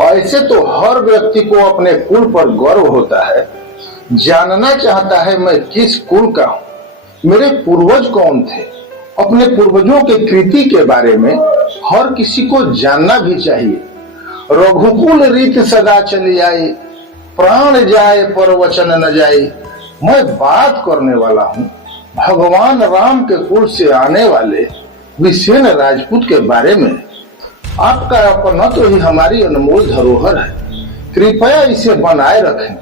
ऐसे तो हर व्यक्ति को अपने कुल पर गर्व होता है, जानना चाहता है मैं किस कुल का हूँ, मेरे पूर्वज कौन थे। अपने पूर्वजों के कृति के बारे में हर किसी को जानना भी चाहिए। रघुकुल रीत सदा चली आई, प्राण जाए पर वचन न जाए। मैं बात करने वाला हूँ भगवान राम के कुल से आने वाले विसेन राजपूत के बारे में। आपका अपनत्व ही हमारी अनमोल धरोहर है, कृपया इसे बनाए रखें।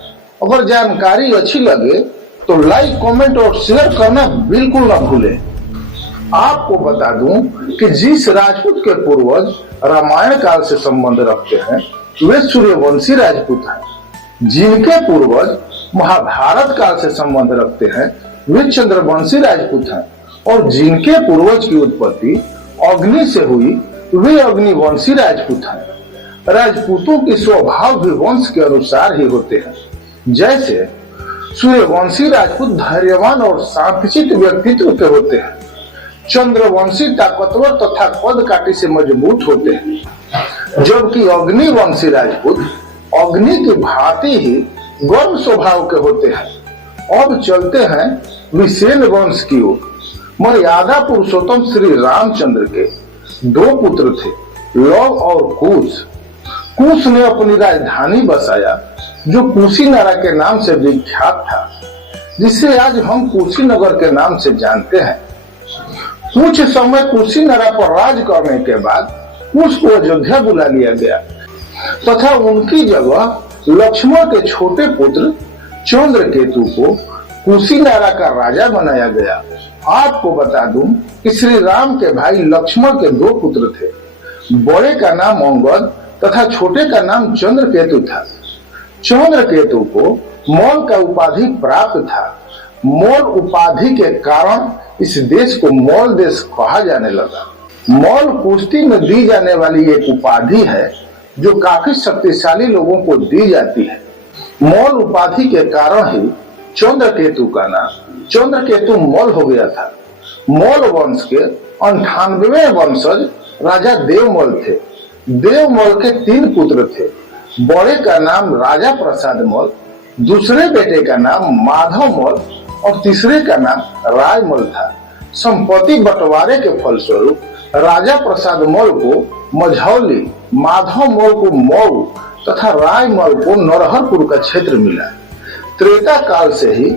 अगर जानकारी अच्छी लगे तो लाइक, कमेंट और शेयर करना बिल्कुल न भूलें। आपको बता दूं कि जिस राजपूत के पूर्वज रामायण काल से संबंध रखते हैं वे सूर्यवंशी राजपूत हैं। जिनके पूर्वज महाभारत काल से संबंध रखते हैं वे चंद्रवंशी राजपूत हैं। और जिनके पूर्वज की उत्पत्ति अग्नि से हुई वे अग्निवंशी राजपूत हैं। राजपूतों की स्वभाव भी वंश के अनुसार ही होते हैं। जैसे सूर्यवंशी राजपूत धैर्यवान और शांतचित्त व्यक्तित्व के होते हैं, चंद्रवंशी ताकतवर तथा कद काठी से मजबूत होते हैं, जबकि अग्निवंशी राजपूत अग्नि की भांति ही गर्म स्वभाव के होते हैं। अब चलते हैं विसेन वंश की ओर। मर्यादा पुरुषोत्तम श्री रामचंद्र के दो पुत्र थे, लव और कुश। कुश ने अपनी राजधानी बसाया जो कुशीनगर के नाम से विख्यात था, जिसे आज हम कुशीनगर के नाम से जानते हैं। कुछ समय कुशीनगर पर राज करने के बाद कुश को अयोध्या बुला लिया गया तथा उनकी जगह लक्ष्मण के छोटे पुत्र चंद्रकेतु को कुशीनगर का राजा बनाया गया। आपको बता दूं कि श्री राम के भाई लक्ष्मण के दो पुत्र थे, बड़े का नाम अंगद तथा छोटे का नाम चंद्रकेतु था। चंद्रकेतु को मौल का उपाधि प्राप्त था। मौल उपाधि के कारण इस देश को मौल देश कहा जाने लगा। मौल कुश्ती में दी जाने वाली एक उपाधि है जो काफी शक्तिशाली लोगों को दी जाती है। मौल उपाधि के कारण ही चंद्रकेतु का नाम चंद्रकेतु मौल हो गया था। मौल वंश के 98वें वंशज राजा देवमल थे। देवमल के 3 पुत्र थे, बड़े का नाम राजा प्रसाद मल, दूसरे बेटे का नाम माधव मल और तीसरे का नाम रायमल था। संपत्ति बंटवारे के फलस्वरूप राजा प्रसाद मल को मझौली, माधव मल को मऊ तथा रायमल को नरहरपुर का क्षेत्र मिला। त्रेता काल से ही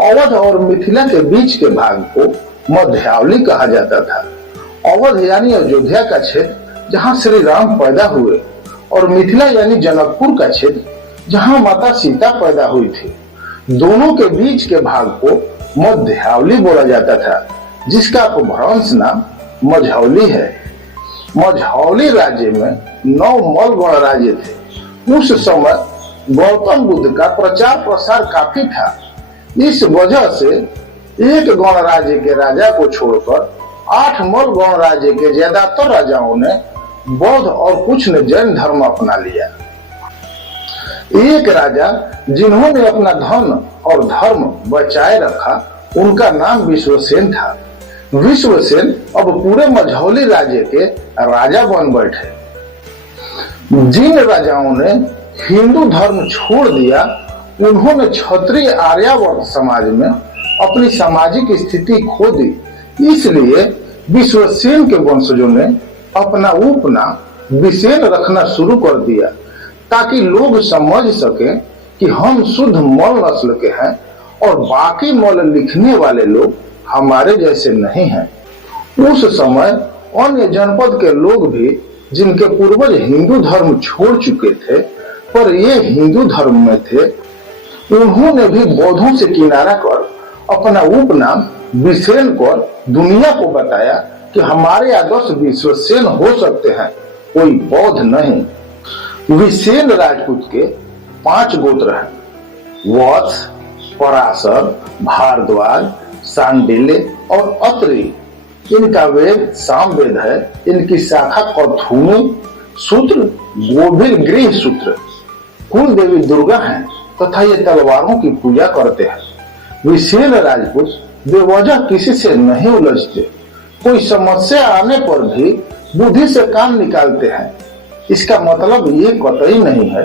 अवध और मिथिला के बीच के भाग को मध्यावली कहा जाता था। अवध यानी अयोध्या का क्षेत्र जहाँ श्री राम पैदा हुए और मिथिला यानी जनकपुर का क्षेत्र जहाँ माता सीता पैदा हुई थी। दोनों के बीच के भाग को मध्यावली बोला जाता था, जिसका अपभ्रंश नाम मझौली है। मझौली राज्य में 9 मल गणराज्य थे। उस समय गौतम बुद्ध का प्रचार प्रसार काफी था। इस वजह से एक गणराज्य के राजा को छोड़कर 8 मल गणराज्य के ज्यादातर राजाओं ने बौद्ध और कुछ ने जैन धर्म अपना लिया। एक राजा जिन्होंने अपना धन और धर्म बचाए रखा उनका नाम विश्वसेन था। विश्वसेन अब पूरे मझौली राज्य के राजा बन बैठे। जिन राजाओं ने हिंदू धर्म छोड़ दिया उन्होंने क्षत्रिय आर्यावर्त समाज में अपनी सामाजिक स्थिति खो दी। इसलिए विश्वसेन के वंशजों ने अपना उपनाम विसेन रखना शुरू कर दिया ताकि लोग समझ सके कि हम शुद्ध मल नस्ल के हैं और बाकी मल लिखने वाले लोग हमारे जैसे नहीं हैं। उस समय अन्य जनपद के लोग भी जिनके पूर्वज हिंदू धर्म छोड़ चुके थे पर ये हिंदू धर्म में थे, उन्होंने भी बौद्धों से किनारा कर अपना उपनाम विसेन कर दुनिया को बताया कि हमारे आदर्श विश्वसेन हो सकते हैं, कोई बौद्ध नहीं। विसेन राजपूत के 5 गोत्र हैं, वत्स, पराशर, भारद्वाज, सांडिल्य और अत्रि। इनका वेद सामवेद है। इनकी शाखा कौथुनी सूत्र, गोभिर गृह सूत्र। कुल देवी दुर्गा हैं तथा ये तलवारों की पूजा करते हैं। विसेन राजपूत बेवजह किसी से नहीं उलझते। कोई समस्या आने पर भी बुद्धि से काम निकालते हैं। इसका मतलब ये कतई नहीं है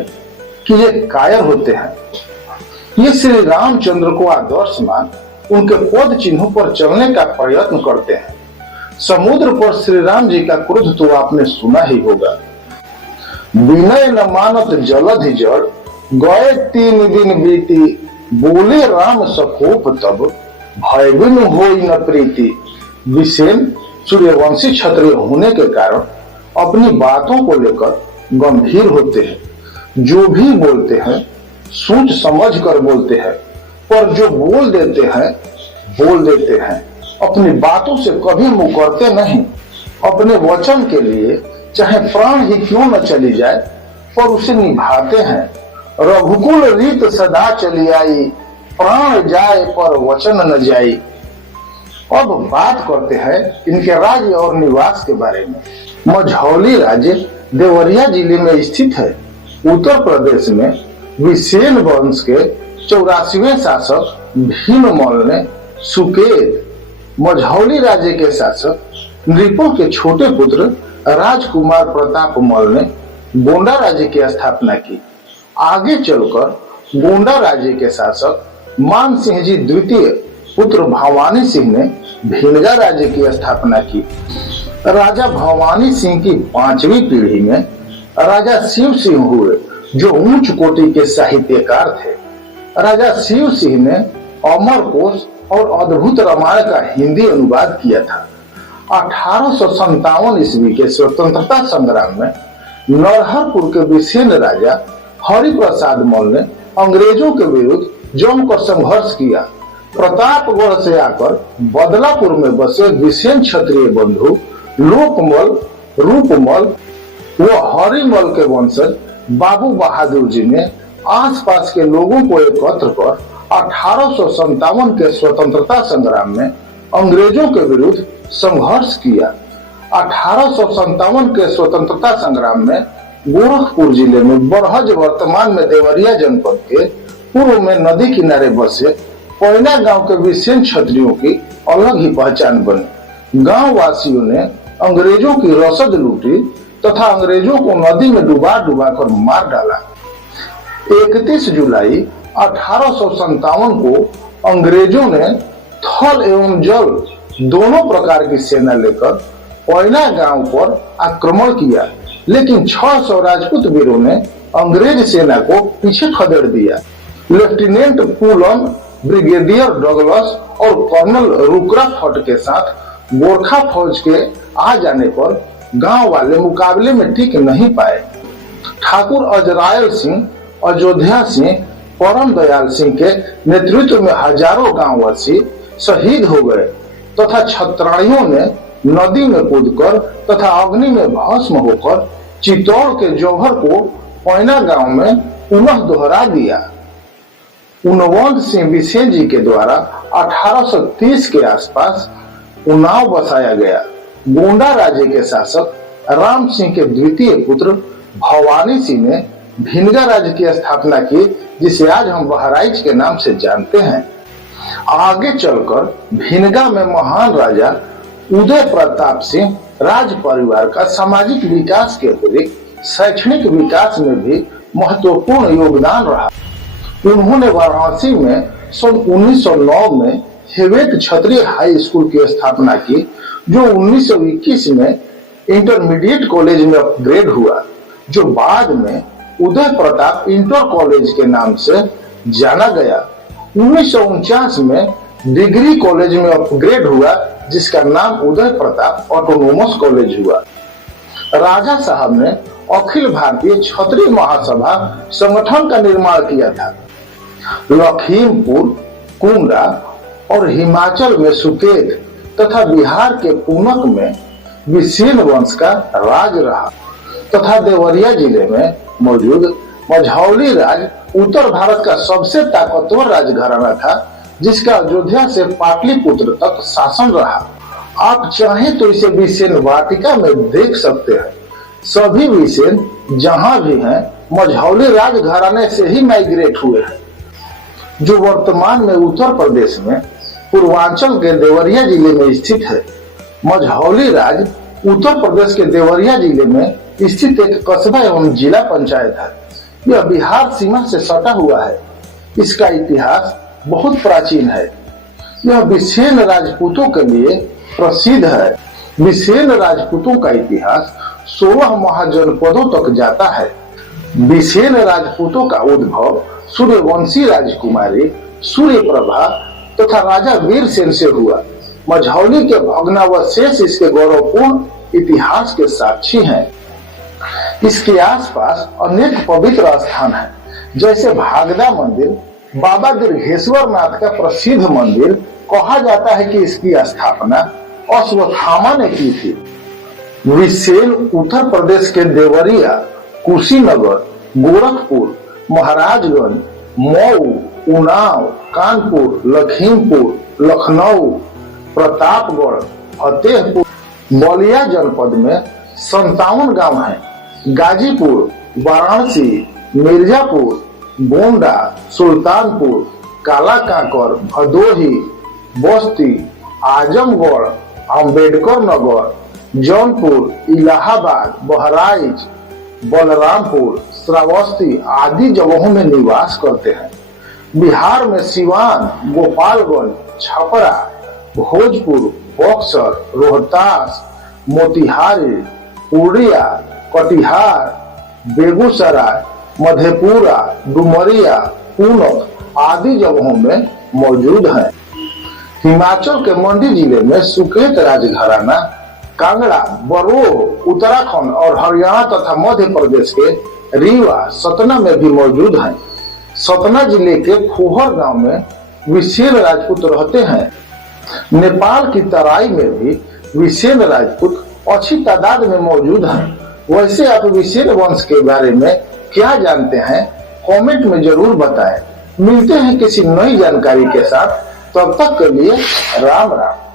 कि ये कायर होते हैं। ये श्री रामचंद्र को आदर्श मान उनके पद चिन्हों पर चलने का प्रयत्न करते हैं। समुद्र पर श्री राम जी का क्रोध तो आपने सुना ही होगा। विनय न मानत जलधि जड़, गए 3 दिन बीती, बोले राम सकोप तब, भय बिन होई न प्रीति। विसेन सूर्यवंशी क्षत्रिय होने के कारण अपनी बातों को लेकर गंभीर होते हैं। जो भी बोलते हैं सोच समझ कर बोलते हैं, पर जो बोल देते हैं अपनी बातों से कभी मुकरते नहीं। अपने वचन के लिए चाहे प्राण ही क्यों न चली जाए पर उसे निभाते हैं। रघुकुल रीत सदा चली आई, प्राण जाए पर वचन न जाई। अब बात करते हैं इनके राज्य और निवास के बारे में। मझौली राज्य देवरिया जिले में स्थित है। उत्तर प्रदेश में विसेन वंश के 84वें शासक भीममल ने सुकेत, मझौली राज्य के शासक नृपों के छोटे पुत्र राजकुमार प्रतापमल ने गोंडा राज्य की स्थापना की। आगे चलकर गोंडा राज्य के शासक मान सिंह जी द्वितीय पुत्र भवानी सिंह ने भिनगा राज्य की स्थापना की। राजा भवानी सिंह की 5वीं पीढ़ी में राजा शिव सिंह हुए, जो उच्च कोटि के साहित्यकार थे। राजा शिव सिंह ने अमरकोश और अद्भुत रामायण का हिंदी अनुवाद किया था। 1857 ईस्वी के स्वतंत्रता संग्राम में नरहरपुर के विसेन राजा हरिप्रसाद मल ने अंग्रेजों के विरुद्ध जमकर संघर्ष किया। प्रतापगढ़ से आकर बदलापुर में बसे विसेन क्षत्रिय बंधु लोकमल, रूपमल व हरिमल के वंशज बाबू बहादुर जी ने आसपास के लोगों को एकत्र कर 1857 के स्वतंत्रता संग्राम में अंग्रेजों के विरुद्ध संघर्ष किया। 1857 के स्वतंत्रता संग्राम में गोरखपुर जिले में बरहज, वर्तमान में देवरिया जनपद के पूर्व में नदी किनारे बसे पैना गांव के विसेन क्षत्रियों की अलग ही पहचान बनी। गांव वासियों ने अंग्रेजों की रसद लूटी तथा अंग्रेजों को नदी में डुबा कर मार डाला। 31 जुलाई 1857 को अंग्रेजों ने थल एवं जल दोनों प्रकार की सेना लेकर पैना गांव पर आक्रमण किया, लेकिन 600 राजपूत वीरों ने अंग्रेज सेना को पीछे खदेड़ दिया। लेफ्टिनेंट पूलन, ब्रिगेडियर डगलस और कर्नल रुकराफट के साथ गोरखा फौज के आ जाने पर गांव वाले मुकाबले में टिक नहीं पाए। ठाकुर अजरायल सिंह, अयोध्या सिंह, परम दयाल सिंह के नेतृत्व में हजारों गांववासी शहीद हो गए तथा छत्राइयों ने नदी में कूदकर तथा अग्नि में भस्म होकर चित्तौड़ के जौहर को पैना गांव में पुनः दोहरा दिया। उन्नवंत सिंह विसेन जी के द्वारा 1830 के आसपास उन्नाव बसाया गया। गोंडा राज्य के शासक राम सिंह के द्वितीय पुत्र भवानी सिंह ने भिनगा राज्य की स्थापना की, जिसे आज हम बहराइच के नाम से जानते हैं। आगे चलकर भिनगा में महान राजा उदय प्रताप सिंह राज परिवार का सामाजिक विकास के अतिरिक्त शैक्षणिक विकास में भी महत्वपूर्ण योगदान रहा। उन्होंने वाराणसी में सन 1909 में हेवेत क्षत्रिय हाई स्कूल की स्थापना की, जो 1921 में इंटरमीडिएट कॉलेज में अपग्रेड हुआ, जो बाद में उदय प्रताप इंटर कॉलेज के नाम से जाना गया। 1949 में डिग्री कॉलेज में अपग्रेड हुआ, जिसका नाम उदय प्रताप ऑटोनोमस कॉलेज हुआ। राजा साहब ने अखिल भारतीय क्षत्रिय महासभा संगठन का निर्माण किया था। लखीमपुर, कुंडा और हिमाचल में सुकेत तथा बिहार के पूनक में विसेन वंश का राज रहा तथा देवरिया जिले में मौजूद मझौली राज उत्तर भारत का सबसे ताकतवर राजघराना था, जिसका अयोध्या से पाटलिपुत्र तक शासन रहा। आप चाहें तो इसे विसेन वाटिका में देख सकते हैं। सभी विसेन जहां भी हैं मझौली राजघराने से ही माइग्रेट हुए हैं, जो वर्तमान में उत्तर प्रदेश में पूर्वांचल के देवरिया जिले में स्थित है। मझौली राज उत्तर प्रदेश के देवरिया जिले में स्थित एक कस्बा एवं जिला पंचायत है। यह बिहार सीमा से सटा हुआ है। इसका इतिहास बहुत प्राचीन है। यह विसेन राजपूतों के लिए प्रसिद्ध है। विसेन राजपूतों का इतिहास 16 महाजनपदों तक जाता है। विसेन राजपूतों का उद्भव सूर्यवंशी राजकुमारी सूर्यप्रभा तथा राजा वीरसेन से हुआ। मझौली के भग्नावशेष इसके गौरवपूर्ण इतिहास के साक्षी हैं। इसके आसपास अनेक पवित्र स्थान हैं, जैसे भागदा मंदिर, बाबा दीर्घेश्वर नाथ का प्रसिद्ध मंदिर। कहा जाता है कि इसकी स्थापना अश्वत्थामा ने की थी। विसेन उत्तर प्रदेश के देवरिया, कुशीनगर, गोरखपुर, महाराजगंज, मऊ, उन्नाव, कानपुर, लखीमपुर, लखनऊ, प्रतापगढ़, फतेहपुर, बलिया जनपद में 57 गांव हैं। गाजीपुर, वाराणसी, मिर्जापुर, गोंडा, सुल्तानपुर, कालाकांकर, भदोही, बस्ती, आजमगढ़, अंबेडकर नगर, जौनपुर, इलाहाबाद, बहराइच, बलरामपुर, श्रावस्ती आदि जगहों में निवास करते हैं। बिहार में सिवान, गोपालगंज, छपरा, भोजपुर, बक्सर, रोहतास, मोतिहारी, पूर्णिया, कटिहार, बेगूसराय, मधेपुरा, डुमरिया, पूनख आदि जगहों में मौजूद हैं। हिमाचल के मंडी जिले में सुकेत राजघराना, कांगड़ा, बरोह, उत्तराखंड और हरियाणा तथा मध्य प्रदेश के रीवा, सतना में भी मौजूद हैं। सतना जिले के खोहर गांव में विसेन राजपूत रहते हैं। नेपाल की तराई में भी विसेन राजपूत अच्छी तादाद में मौजूद हैं। वैसे आप विसेन वंश के बारे में क्या जानते हैं, कमेंट में जरूर बताएं। मिलते हैं किसी नई जानकारी के साथ, तब तक के लिए राम राम।